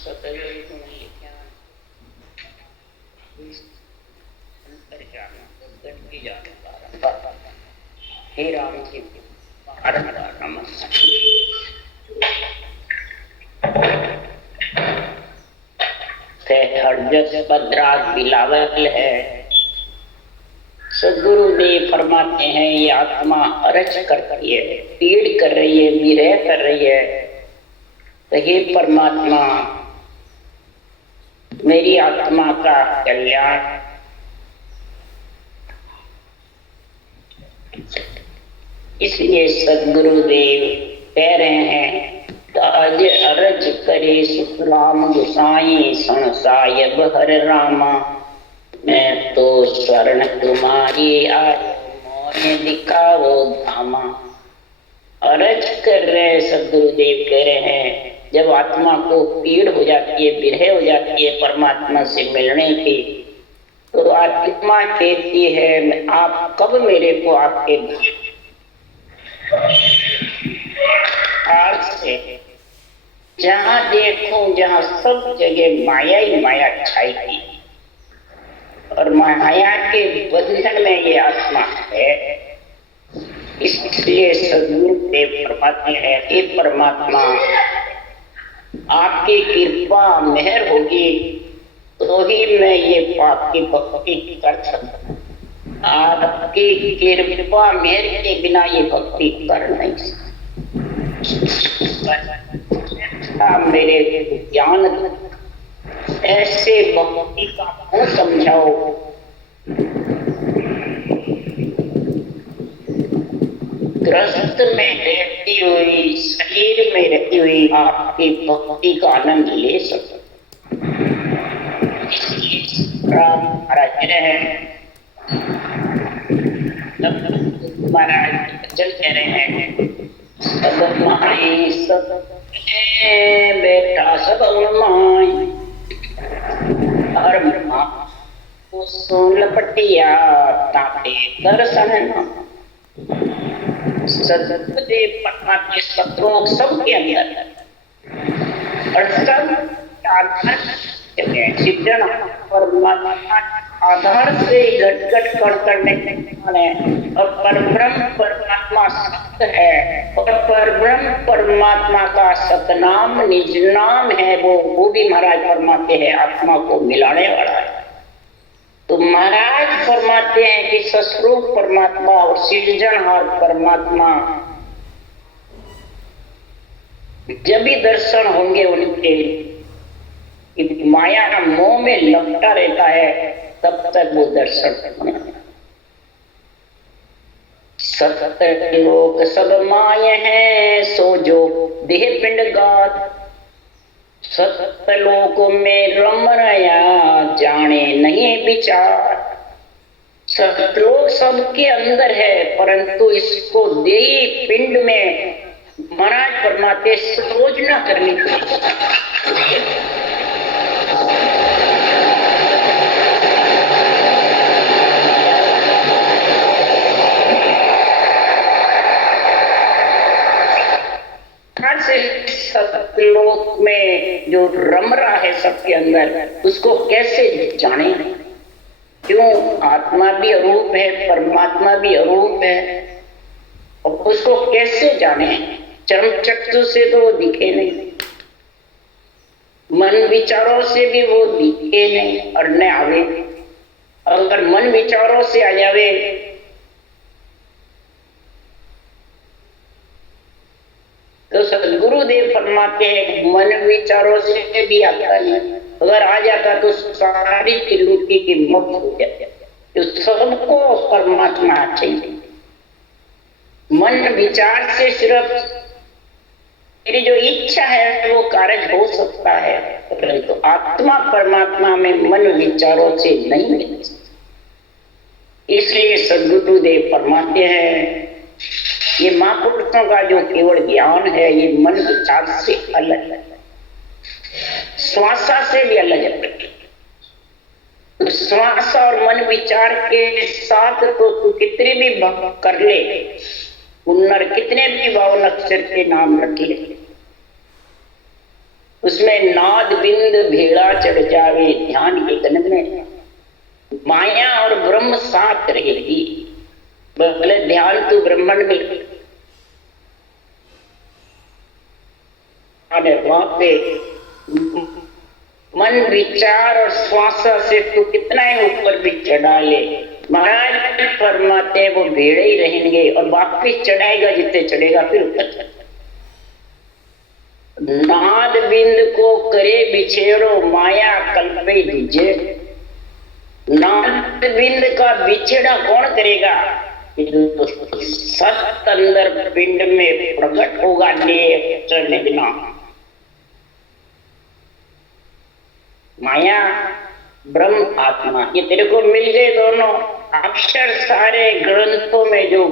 सतयुग में क्या अंतर्ज्ञान प्रकट की जाता हे राम जी बारंबार नमस्कार। हरजस बद्राज बिलावल है। सदगुरुदेव फरमाते हैं ये आत्मा अरज करती है, पीड़ कर रही है, विरह कर रही है। तो हे परमात्मा मेरी आत्मा का कल्याण इसलिए सदगुरुदेव कह रहे हैं ताज अरज करे सुखराम गुसाई संसायब हर रामा। मैं तो स्वर्ण तुम्हारी आय मोने दिखाओ धामा। अरज कर रहे सदगुरुदेव कह रहे हैं जब आत्मा को पीड़ हो जाती है, विरह हो जाती है परमात्मा से मिलने की, तो आत्मा कहती है आप कब मेरे को आपके आज से जहां देखूं जहां सब जगह माया ही माया छाई थी और माया के बंधन में ये आत्मा है। इसलिए सदगुरुदेव फरमाते हैं हे परमात्मा आपकी कृपा मेहर होगी तो ही मैं ये पाप की भक्ति कर सकता। आपकी कृपा मेहर के बिना ये भक्ति कर नहीं सकता। मेरे ज्ञान ऐसे भक्ति का को समझाओ ग्रस्त में रहती हुई शरीर में रहती हुई आपकी भक्ति का आनंद ले सके। महाराज चल कह रहे हैं सब माई सब बेटा सब माई और सोन लपटिया ताते दर्शन सदगुरुदेव परमात्मा के सत्रों सबके अंदर और सब शिक्षण परमात्मा आधार से घट करने वाले और परब्रह्म परमात्मा सत्य है और परब्रह्म परमात्मा का सतनाम निज नाम है। वो भी महाराज फरमाते हैं आत्मा को मिलाने वाला है। तो महाराज फरमाते हैं कि सस्वरूप परमात्मा और सृजनहार परमात्मा जब भी दर्शन होंगे उनके माया मोह में लपटा रहता है तब तक वो दर्शन सत्य लोक सब माय है सो जो देह पिंड गात। सत्य लोक में रम रया जाने नहीं विचार। सतलोक सबके अंदर है परंतु इसको देही पिंड में महाराज फरमाते सोच न करनी चाहिए। सतलोक में जो रम रहा है सबके अंदर उसको कैसे जाने? क्यों आत्मा भी अरूप है परमात्मा भी अरूप है और उसको कैसे जाने? चर्म चक्षु से तो वो दिखे नहीं, मन विचारों से भी वो दिखे नहीं और न आवे। अगर मन विचारों से आ जावे तो सदगुरुदेव फरमाते हैं मन विचारों से भी आता नहीं। अगर आ जाता तो सारी त्रिलोकी की मुक्त हो जाती। तो सबको परमात्मा चाहिए। मन विचार से सिर्फ मेरी जो इच्छा है वो कार्य हो सकता है परंतु तो आत्मा परमात्मा में मन विचारों से नहीं मिल सकती। इसलिए सदगुरुदेव फरमाते हैं ये महापुरुषों का जो केवल ज्ञान है ये मन विचार से अलग है, श्वासा से भी अलग है। तो श्वास और मन विचार के साथ तो तू कितने भी कर ले, उन्नर कितने भी 52 अक्षर के नाम रख ले, उसमें नाद बिंद भेड़ा चढ़ जावे ध्यान के गगन में, माया और ब्रह्म साथ रहेगी। बोले ध्यान तू ब्रह्मण में, वहां पे मन विचार और श्वास से तू कितना ही ऊपर भी चढ़ा ले, महाराज फरमाते वो भेड़े ही रहेंगे और वापिस चढ़ाएगा जितने चढ़ेगा फिर ऊपर। नाद बिंद को करे बिछेड़ो माया कल्पे दीजे, नाद बिंद का बिछेड़ा कौन करेगा? सत अंदर पिंड में प्रकट होगा चढ़ने बिना। माया ब्रह्म आत्मा ये तेरे को मिल गए दोनों अक्षर। सारे ग्रंथों में जो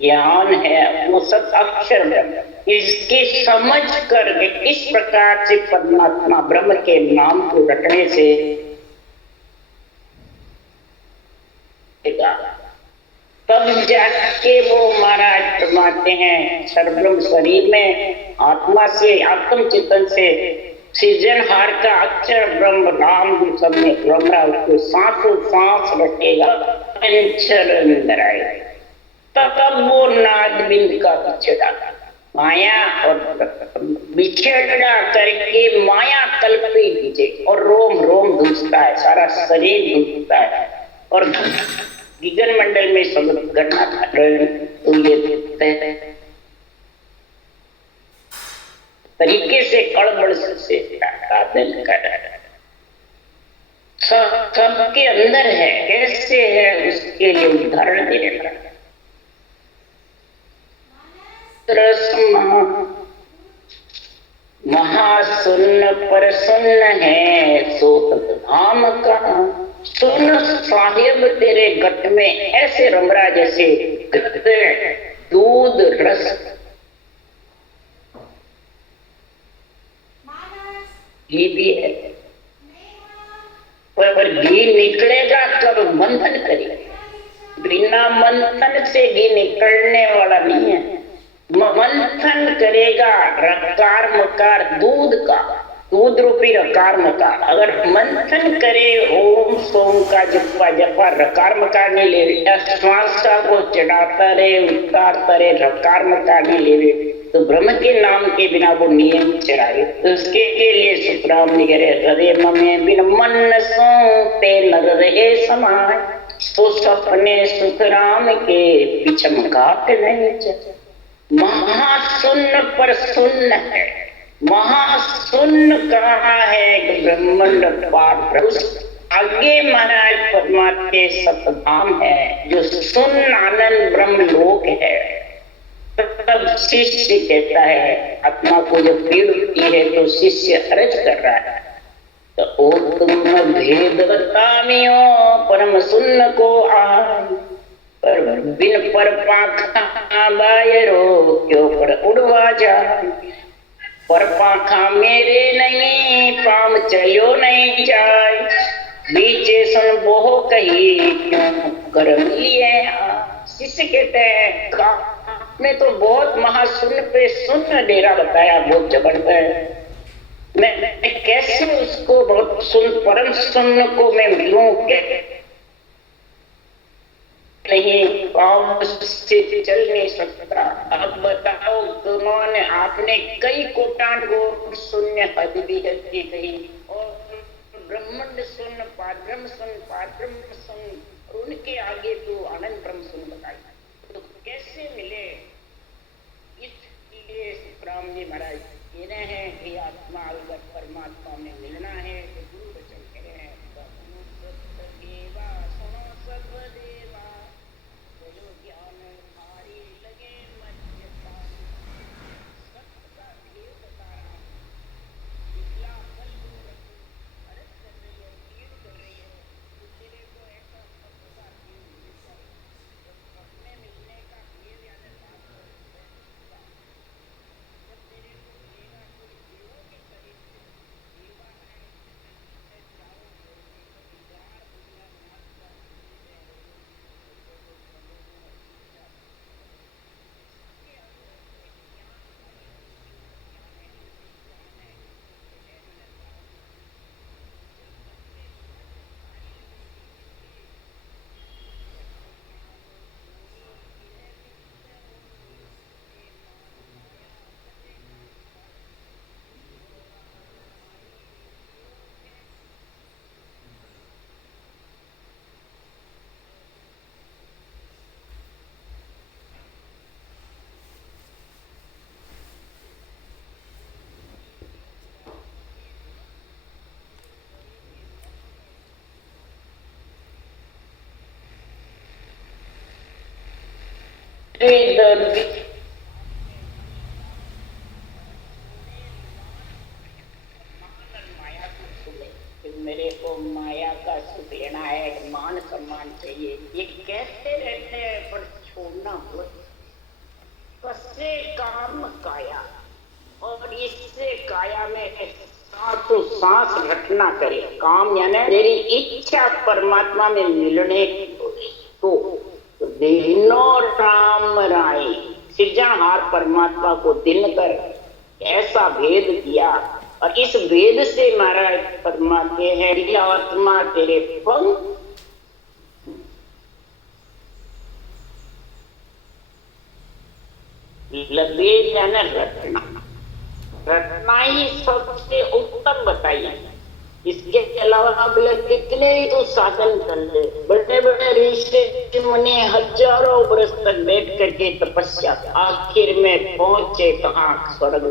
ज्ञान है वो सब अक्षर ब्रह्म। इसकी समझ कर किस प्रकार से परमात्मा ब्रह्म के नाम को रटने से तब जाके वो महाराज फरमाते हैं सर्वब्रह्म शरीर में आत्मा से आत्म चिंतन से सृजनहार का अक्षर ब्रह्म राम सब में ब्रह्म उसको सांसों सांस रखेगा अंदर आएगा। तब वो नाद बिंद का बिछड़ा माया और बिछड़ा करके माया कल्पी दीजे और रोम रोम धूसता है, सारा शरीर धूसता है और गगन मंडल में सब घटना तरीके से कड़बड़ से सबके अंदर है। कैसे है उसके लिए उदाहरण देने लगा। महाशून्य पर शून्य है सोत धाम का, सुन साहिब तेरे गट में ऐसे रमरा जैसे दूध रस घी भी है, पर घी निकलेगा कब? मंथन करेगा। बिना मंथन से घी निकलने वाला नहीं है। मंथन करेगा रकार मकार दूध का, दूध रूपी रकार मकार। अगर मंथन करे ओम सोम का जपा जपा रकार मकार नहीं ले रहे, श्वास को चढ़ाता रहे उतारता रहे रकार मकार नहीं ले रहे तो ब्रह्म के नाम के बिना वो नियम चढ़ाए। तो उसके लिए सुखराम ने कह रहे हृदय में बिन मन सोते न रहे समाय, तो सपने सुखराम के पिछम घाट नहीं चले। महाशून्य पर शून्य है, महाशून्य कहाँ है? ब्रह्मांड पार आगे महाराज परमात्मा के सतधाम है जो शून्य आनंद ब्रह्म लोक है। तब शिष्य कहता है आत्मा को जब पीड़ होती है तो शिष्य अर्ज कर रहा है तो ओ तुम भेद बतामियो परम शून्य को आय, पर बिन पर पाखा बायरो क्यों पर उड़वा जाए। पर पाखा मेरे नहीं पाम चलो नहीं जाए, बीचे सुन बोहो कही क्यों कर लिए। शिष्य कहते हैं में तो बहुत महाशून्य पे शून्य डेरा बताया, बहुत जबरदस्त। मैं कैसे उसको बहुत शून्य परम शून्य को मैं मिलूं नहीं पाँव से चल नहीं सकता। अब बताओ तुमने आपने कई कोटान को शून्य हद भी हल्की कही और ब्रह्मांड शून्य पारब्रह्म शून्य पारब्रह्म शून्य उनके आगे तो आनंद ब्रह्म शून्य बताई तो कैसे मिले? इसलिए राम जी महाराज कह रहे हैं कि आत्मा अगर परमात्मा में मिलना है तो गुरु वचन कह रहे हैं मेरे को माया का सुख लेना है, मान सम्मान चाहिए, ये कहते रहते हैं पर छोड़ना बहुत। कससे काम काया, और इससे काया में सांसों सांस रटना करे। काम यानी मेरी इच्छा परमात्मा में मिलने को दिनों राम राय, सृजनहार परमात्मा को दिन कर ऐसा भेद दिया। और इस भेद से महाराज फरमाते हैं, आत्मा तेरे पंख लबे जाना रटना, रटना ही सबसे उत्तम बताइए। इसके अलावा बोले कितने ही तो साधन कर ले, बड़े बड़े ऋषि मुनि हजारों वर्ष तक बैठ करके तपस्या, आखिर में पहुंचे कहाँ? स्वर्ग।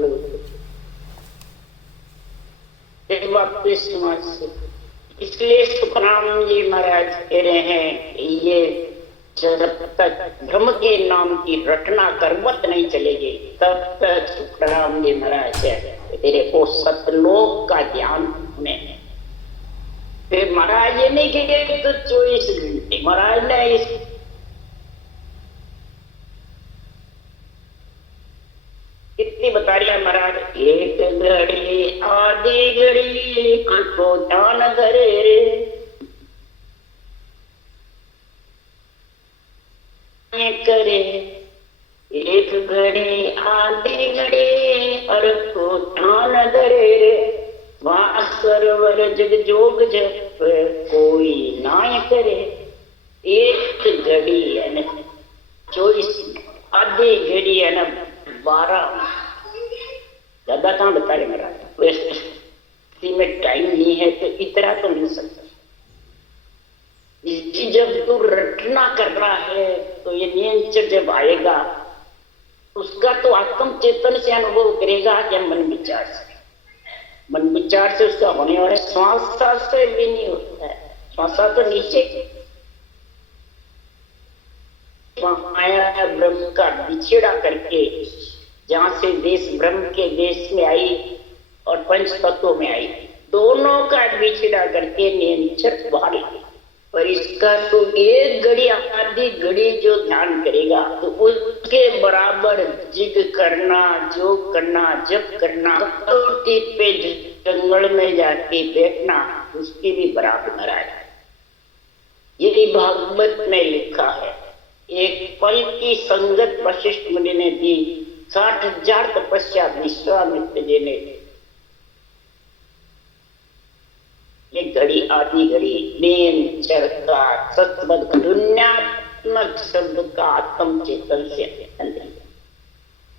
इसलिए सुखराम जी महाराज कह रहे हैं, ये जब तक ब्रह्म के नाम की रटना करवत नहीं चलेगी तब तक सुखराम जी महाराज तेरे को सतलोक का ज्ञान में। फिर महाराज ये नहीं कहे तो 24 घंटे, महाराज ने इस कितनी बता रही है महाराज, एक घड़ी आधी घड़ी को ध्यान धरे रे, करे एक घड़ी आधी घड़ी और को ध्यान धरे रे, वहाँ सरवर जग जोग जप कोई नाय करे। एक घड़ी है न 24, आधी घड़ी है न 12, ज्यादा कहाँ बता रहे मेरा, में टाइम नहीं है तो इतना तो मिल सकता। जब तू रटना कर रहा है तो ये नियंत्रण जब आएगा उसका तो आत्म चेतन से अनुभव करेगा कि मन विचार से, मन विचार से उसका होने वाले श्वास से भी नहीं होता है। श्वास तो नीचे माया ब्रह्म का बिछेड़ा करके, जहां से देश ब्रह्म के देश में आई और पंच तत्वों में आई, दोनों का बिछेड़ा करके नियंत्रण बाहर आई। पर इसका तो एक घड़ी आधी घड़ी जो ध्यान करेगा तो उसके बराबर जिग करना, जोग करना, जप करना, पे जंगल में जाके बैठना, उसकी भी बराबर महाराज। यही भागवत में लिखा है। एक पल की संगत वशिष्ठ मुनि ने दी, 60,000 तपस्या विश्वामित्र जी ने। एक घड़ी आधी घड़ी लेन चरता सत्वद दुन्यात्मक शब्द का आत्म चेतन से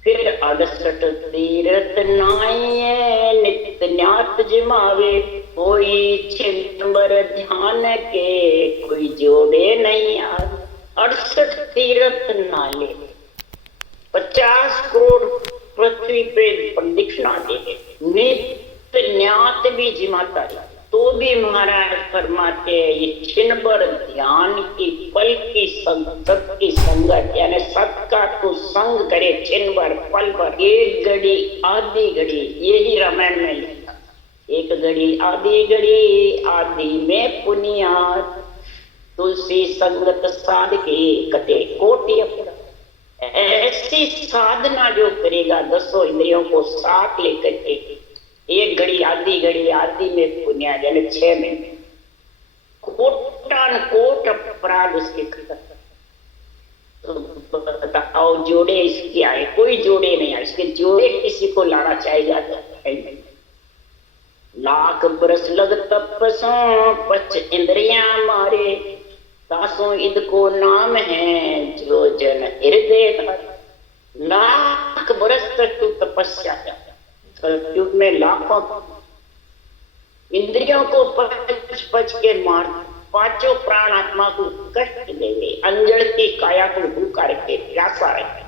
फिर 68 तीर्थ नाये नित्य न्यात जिमावे, कोई छिंबर ध्यान के कोई जोड़े नहीं आज। 68 तीर्थ नाले, 50 करोड़ पृथ्वी पे प्रदक्षिणा दे, नित्य न्यात भी जिमाता है तो भी महाराज फरमाते ये छिन पर ध्यान की पल की सत की संगत, यानी सत का तो संग करे छिन पर पल पर। एक घड़ी आधी घड़ी, यही रामायण में लिखा, एक घड़ी आधी में पुनियात, तुलसी संगत साध के कटे कोटि अपराध। ऐसी साधना जो करेगा 10 इंद्रियों को साथ लेकर के, एक घड़ी आधी में पुण्य, यानी 6 महीने, कोटान कोट अपराध उसके खत्म। तो बताओ जोड़े इसके आए? कोई जोड़े नहीं आए। इसके जोड़े किसी को लाना चाहेगा तो नहीं। लाख बरस लग तपसों 5 इंद्रियां मारे, तासों इद को नाम है जो जन हृदय धरे। लाख बरस तक तू तपस्या कर, युग में लाखों इंद्रियों को पच के मार, 5 प्राण आत्मा को कष्ट देंगे, अंजड़ की काया को भूखा रखे, प्यासा रखे।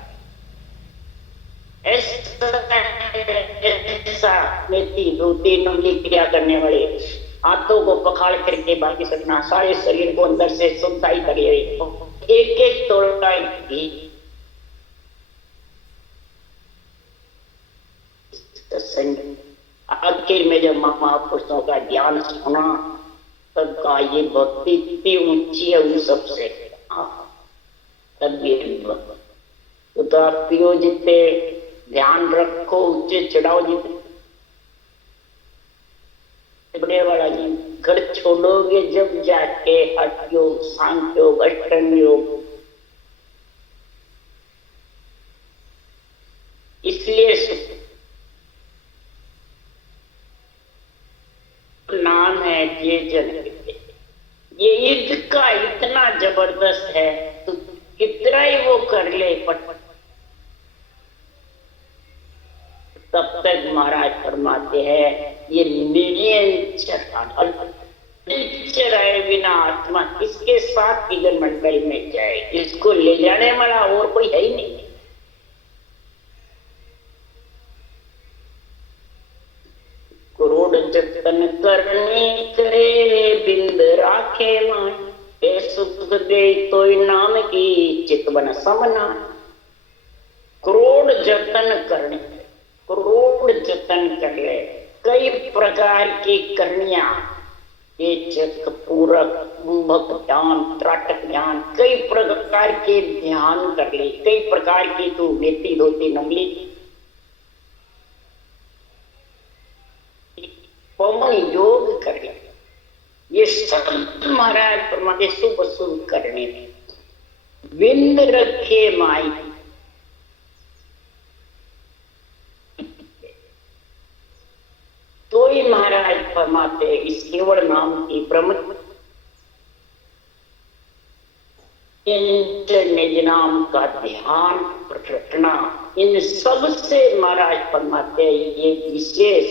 ऐसा में 3 उंगली क्रिया करने वाले, हाथों को पखाड़ करके बाकी सकना, सारे शरीर को अंदर से शुद्धाई करे, एक तोड़ा सत्संग, आखिर में जब महापुरुषों का ज्ञान सुना तब का ये भक्ति इतनी ऊंची है उन सबसे। तब ये तो आप पियो जितने ध्यान रखो, ऊंचे चढ़ाओ जितने बड़े वाला जी घर छोड़ोगे जब जाके हठ योग, सांख्य योग, अष्टांग योग। इसलिए नाम है ये जन। ये युद्ध का इतना जबरदस्त है तो कितना ही वो कर ले, तब तक महाराज फरमाते हैं ये निश्चर है बिना आत्मा इसके साथ इधर मंडल में जाए, इसको ले जाने वाला और कोई है ही नहीं। करोड़ जतन करनी करे बिंद राखे मान, सुख दे तो नाम की चितवन समना। करोड़ जतन करने, करोड़ जतन कर ले, कई प्रकार की करनिया, ये जग पूरक, कुंभक ध्यान, त्राटक ध्यान, कई प्रकार के ध्यान कर ले, कई प्रकार की तू नेति धोती नमली पवन योग कर ले। ये सब महाराज परमात्मा शुभ शुभ करने में बिंद रखे माई। तो ही महाराज फरमाते इस केवल नाम की ब्रह्म निज नाम का ध्यान रखना, इन सब से महाराज फरमाते ये विशेष,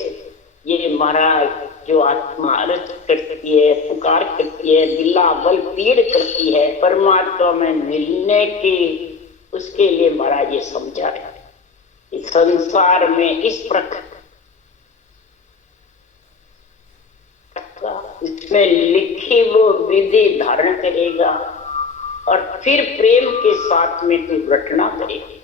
ये महाराज जो आत्मा अर्ज करती है, पुकार करती है, बिल्ला बल पीड़ करती है परमात्मा में मिलने की, उसके लिए महाराज ये समझा है इस संसार में इस प्रकार इसमें लिखी वो विधि धारण करेगा और फिर प्रेम के साथ में तू रटना करेगी।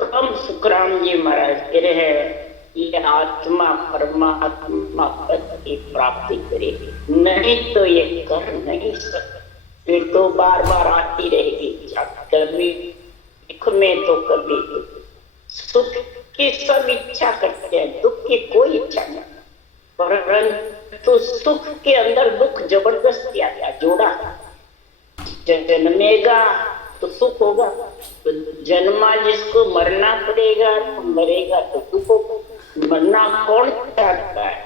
तो हम सुखराम जी महाराज कह रहे हैं ये आत्मा परमात्मा पद की प्राप्ति करेगी, नहीं तो ये कर नहीं सकती। फिर तो बार बार आती रहेगी, कभी दुख में तो कभी सुख की सब इच्छा करते हैं, दुख की कोई इच्छा नहीं, परंतु सुख के अंदर दुख जबरदस्त किया गया, जोड़ा। जन्मेगा तो सुख होगा, तो जन्मा जिसको मरना पड़ेगा तो मरेगा तो दुख होगा। मरना कौन चाहता है?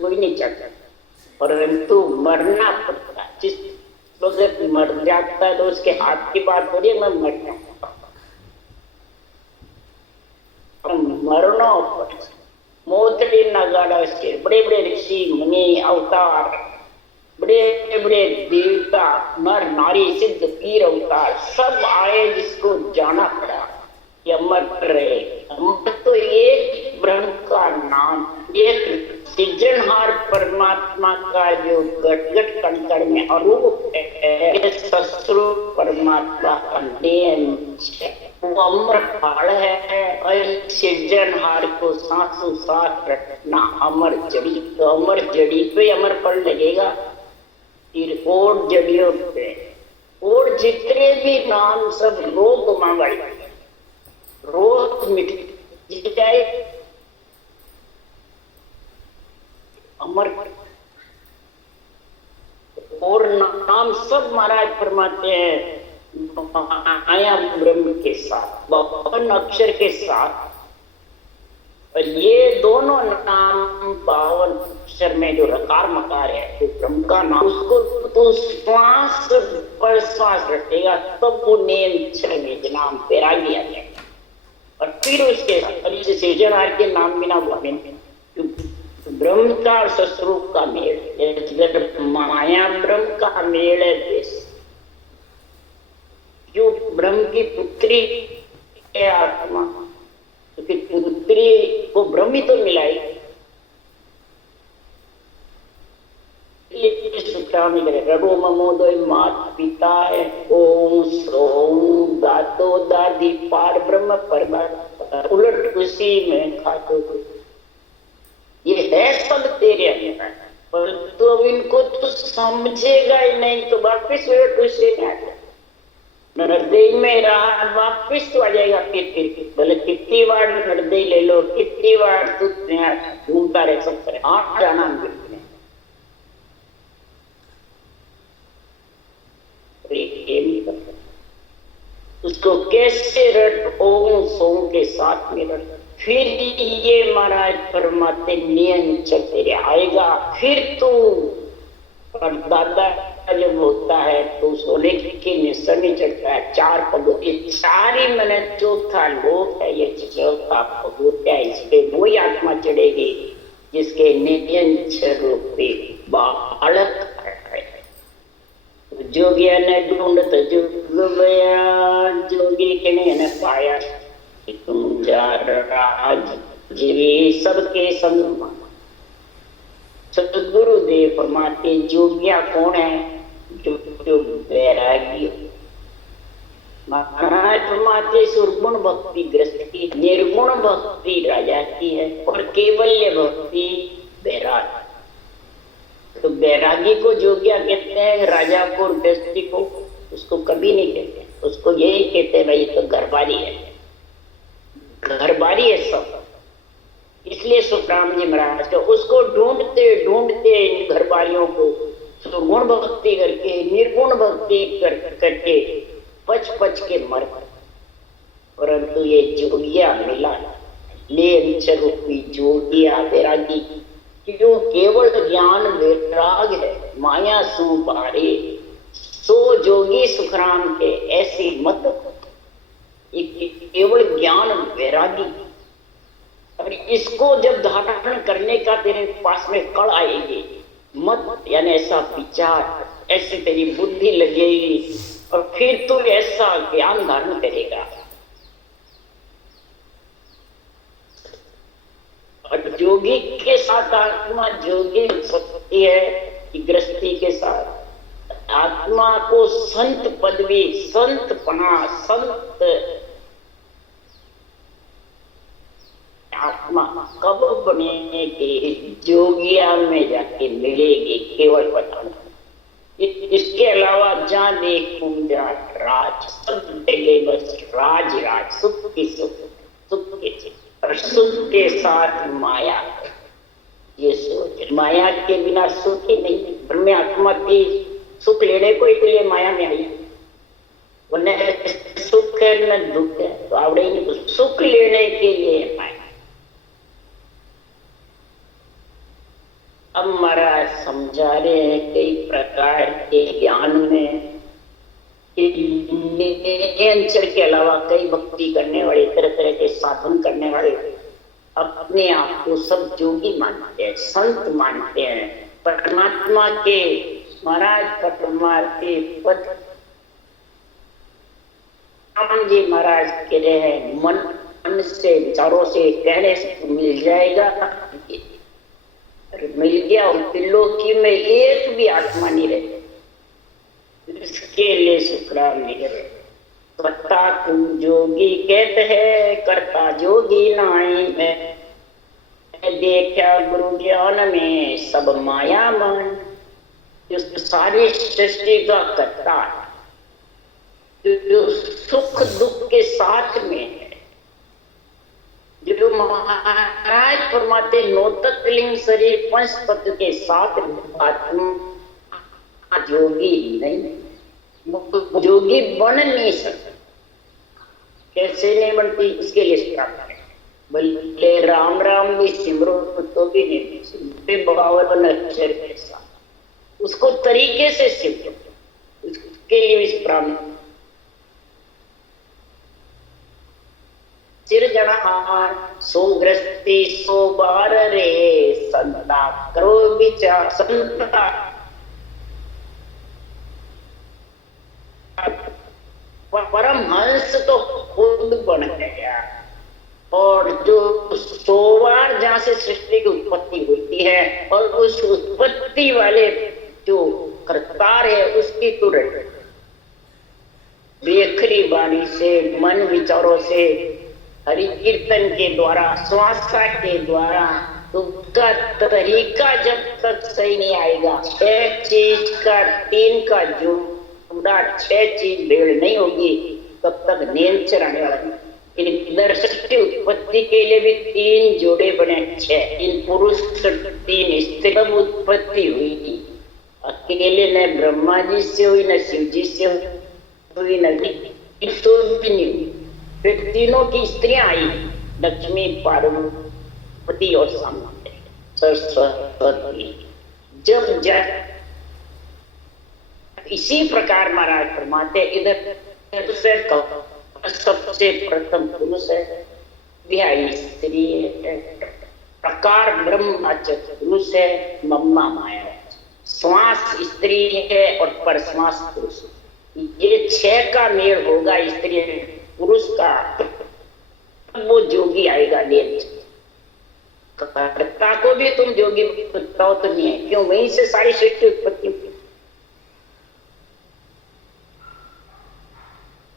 कोई नहीं चाहता, परंतु मरना पड़ता है। जिस लोग मर जाता है तो उसके हाथ की बात हो रही है, मैं मर जाऊंगा, मरना पड़ता। मोतड़ी नगाड़ा उसके बड़े बड़े ऋषि मुनि अवतार, बड़े बड़े देवता, नर नारी सिद्ध पीर अवतार सब आए, जिसको जाना पड़ा कि अमर रहे। अमर तो एक ब्रह्म का नाम, एक सृजनहार परमात्मा का जो गट कणकण में अरूप है, सस्वरूप परमात्मा का नियम वो अमर फाड़ है। और सृजनहार को सांसों साथ रखना अमर जड़ी, तो अमर जड़ी पे अमर फल लगेगा। फिर और जड़ियों पे और जितने भी नाम सब रोग मांगल, रोग मिट जाए, अमर और नाम सब महाराज फरमाते हैं आया ब्रह्म के साथ, 52 अक्षर के साथ। और ये दोनों नाम 52 अक्षर में जो रकार मकार है, जो ब्रह्म का नाम, उसको तो श्वास पर श्वास रखेगा तब वो नेम नाम पेरा लिया जाएगा। और फिर उसके सृजनहार के नाम बिना ब्रह्म का स्वरूप का मेल, माया ब्रह्म का मेल है। जो ब्रह्म की पुत्री है आत्मा, तो फिर पुत्री को ब्रह्म ही तो मिलाई। रघु ममोदय मात पिता है, ओम सोम दादो दादी पार ब्रह्म परमात्मा, उलट उसी में खातो। ये है सब तेरे अंदर, पर तो अब इनको तो समझेगा ही नहीं, तो वापिस वे खुशी में आ जाए, हृदय में रहा, वापिस तो आ जाएगा फिर बोले कितनी बार हृदय ले लो, कितनी बार घूमता रह सकता है, हाँ जाना उसको कैसे रट, ओम सोम के साथ में रट, फिर ये महाराज परमात्मा नियम चलते आएगा। फिर तो और दादा जब होता है तो सोने के निशानी चढ़ता है, चार पगो, ये सारी मैंने चौथा लोक है, ये चौथा पगोट है, इस पे वही आत्मा चढ़ेगी जिसके नियंत्र रूपी बालक है। जोगिया ने ढूंढत जुग गया, जोगी के ने पाया कि तुम जा राज जीवी सबके संग। सतगुरुदेव फरमाते जोगिया कौन है? जो वैरागी। महाराज फरमाते सुरगुण भक्ति ग्रस्त की, निर्गुण भक्ति राजा की है, और केवल्य भक्ति वैराग। तो वैरागी को जोगिया कहते हैं, राजा को गृहस्थी को उसको कभी नहीं कहते, उसको यही कहते हैं भाई तो घरबारी है, घरबारी है सब। इसलिए सुखराम जी महाराज को उसको ढूंढते ढूंढते इन घरबारियों को सुगुण भक्ति करके निर्गुण भक्ति करके पच पच के मर, परंतु ये जोगिया मिला, निरंतर रूपी जोगिया वैरागी, जो केवल ज्ञान वैराग है, माया सो बारे सो जोगी सुखराम के, ऐसी मत केवल ज्ञान वैरागी। और इसको जब धारण करने का तेरे पास में कल आएगी, मत यानी ऐसा विचार, ऐसे तेरी बुद्धि लगेगी, और फिर तू ऐसा ज्ञान धारण करेगा। और जोगी के साथ आत्मा जोगी सकती है कि गृहस्थी के साथ आत्मा को संत पदवी, संत पना, संत आत्मा कब बनेगी? जोगिया में जाके मिलेगी, केवल पता नहीं। इसके अलावा जहां देखूं जहां राज, सब जगह बस राज राज, सुख की सुख, सुख की सुख, और सुख के साथ माया। ये सोच, माया के बिना सुख ही नहीं। ब्रह्म आत्मा की सुख लेने को इसलिए माया में आई, न सुख है न दुख है, तो आवड़े ही नहीं, तो सुख लेने के लिए माया। अब महाराज समझा रहे हैं कई प्रकार के ज्ञान में, निरंतर के अलावा कई भक्ति करने वाले, तरह तरह के साधन करने वाले अपने आप को सब जोगी मानते हैं, संत मानते हैं, परमात्मा के महाराज परमात्मा के पद। राम जी महाराज कह रहे हैं मन से विचारों से कहने से मिल जाएगा, मिल गया। और त्रिलोकी में एक भी आत्मा नहीं रहती, इसके लिए सुखराम नहीं रहे। करता तुम जोगी कहते हैं, करता जोगी नाई में, देखा गुरु ज्ञान में सब माया मन। जो सारी सृष्टि का करता है, जो सुख दुख के साथ में है, जो महाराज फरमाते नौतत्लिंग शरीर पंच तत्व के साथ आत्मा जोगी नहीं, जोगी बन नहीं सकता। कैसे नहीं बनती? इसके लिए बोले राम राम भी सिमरो तो भी नहीं, 52 अक्षर के साथ उसको तरीके से सिमरो, उसके लिए इस प्राण सिर जड़हार सो ग्रस्ती सो बार रे, संता करो विचार, संता परमहंस तो खुद बन गया। और जो 100 बार जहां से सृष्टि की उत्पत्ति होती है, और उस उत्पत्ति वाले जो करतार है उसकी तुरंत बेखरी वाणी से, मन विचारों से, हरि कीर्तन के द्वारा, श्वासा के द्वारा तो उसका तरीका जब तक सही नहीं आएगा, 6 चीज का 3 का जोड़ा 6 चीज भेड़ नहीं होगी, तब तक नींद चढ़ाने वाला नहीं। इधर सृष्टि उत्पत्ति के लिए भी 3 जोड़े बने, 6, 3 पुरुष 3 स्त्री, तब उत्पत्ति हुई। अकेले न ब्रह्मा जी से हुई, न शिव जी से हुई, न तो भी नहीं हुई। फिर तीनों की स्त्रियां आई, लक्ष्मी, पार्वती और सरस्वती। जब इसी प्रकार महाराज फरमाते, इधर से सबसे प्रथम पुरुष है, विहाई स्त्री है, प्रकार ब्रह्म पुरुष है, मम्मा माया है, श्वास स्त्री है और परश्वास पुरुष। ये 6 का मेल होगा स्त्री पुरुष का, वो जोगी आएगा। कर्ता को भी तुम जोगी बताओ तो नहीं है, क्यों? वहीं से सारी सृष्टि उत्पत्ति हुई।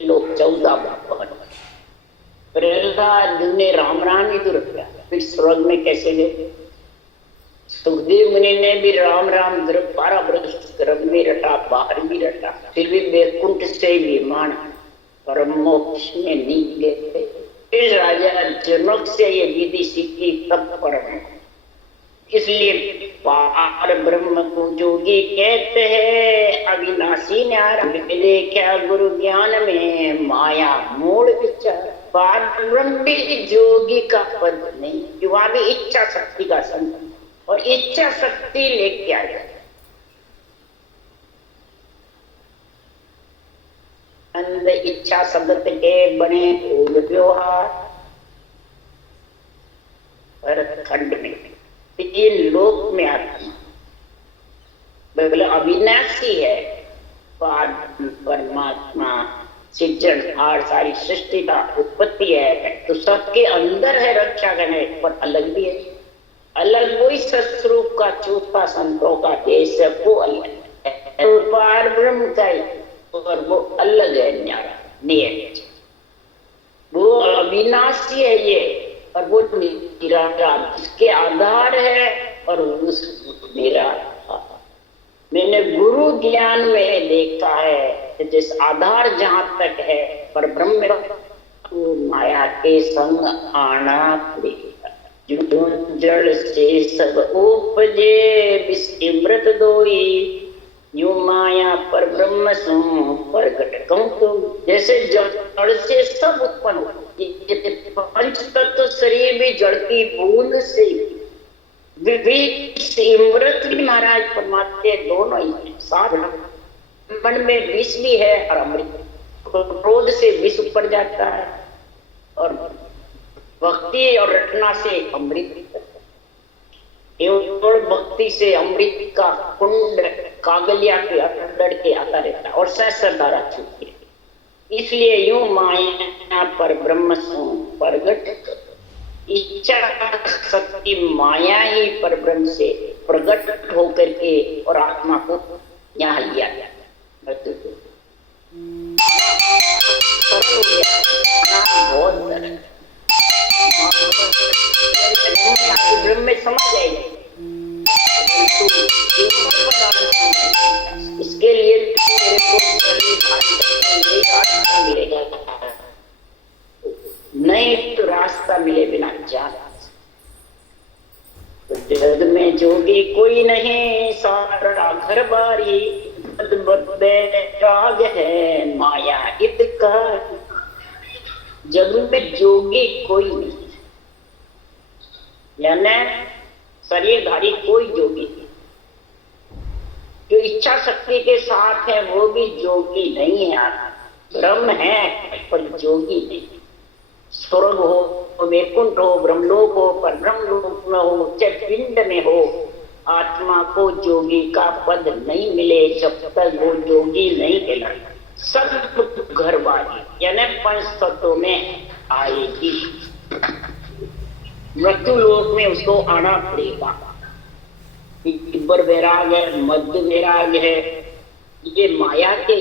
लोग 14 भगवान, प्रहलाद ने राम राम ही तो रखा, फिर स्वर्ग में कैसे गए? सुखदेव मुनि ने भी राम राम 12 वर्ष गर्भ में रटा, बाहर भी रटा, फिर भी वैकुंठ से विमान परम मोक्ष में नहीं गए। फिर राजा जनक से ये विधि सीखी, तब परम। इसलिए पार ब्रह्म को जोगी कहते हैं। अविनाशी न्यारा मिले क्या गुरु ज्ञान में, माया मूल विचार। पार ब्रह्म भी जोगी का पद नहीं, युवा भी इच्छा शक्ति का संग, और इच्छा शक्ति लेके आ जाए। अंध इच्छा शब्द के बने भूल व्यवहार खंड में 3 लोक में आत्मा बोले अविनाशी है। परमात्मा सृजनहार सारी सृष्टि का उत्पत्ति है, तो सबके अंदर है रक्षा करने, पर अलग भी है। अलग वही सस्वरूप का चौथा संतों का देश है, वो अलग है। तो पार ब्रह्म का ही, और वो अलग है, न्यारा नियत, वो अविनाशी है ये, और वो निराकार इसके आधार है, और उस निराकार मैंने गुरु ज्ञान में देखा है, जिस आधार जहां तक है पर ब्रह्म तो माया के संग आना पड़ेगा। जो जड़ से सब उपजे विस्मृत दोई, यूं माया पर ब्रह्म सो प्रगट कहूं तो। जैसे जड़ से सब उत्पन्न हो, पंच तत्व शरीर भी जड़ की बूंद से, विमृत भी महाराज परमात्मा दोनों ही साथ। मन में विष भी है और अमृत, क्रोध से विष ऊपर जाता है, और भक्ति और रटना से अमृत, केवल भक्ति से अमृत का कुंड कागलिया के अंदर के आता रहता है, और सहस्र धारा छूटती है। इसलिए यूं माया पर ब्रह्म सो प्रगट, इच्छा शक्ति माया ही पर ब्रह्म से प्रगट होकर के और आत्मा को यहाँ लिया गया। बहुत ब्रह्म में समझ जाएगी, इसके लिए तेरे को रास्ता मिलेगा, नहीं तो रास्ता मिले बिना जा। तो जग में जोगी कोई नहीं, सारा घर बारी राग है माया इत का। जग में जोगी कोई नहीं, यानी शरीरधारी कोई जोगी नहीं। जो इच्छा शक्ति के साथ है वो भी जोगी नहीं है, ब्रह्म है पर जोगी नहीं। स्वर्ग हो, वैकुंठ हो, ब्रह्मलोक हो, पर ब्रह्मलोक में हो, चाहे पिंड में हो, आत्मा को जोगी का पद नहीं मिले जब तक वो जोगी नहीं कहलाता। सब घरवाली यानी 5 तत्वों में आएगी, मृत्यु लोक में उसको आना पड़ेगा। तीव्र वैराग है, मध्य वैराग है, ये माया के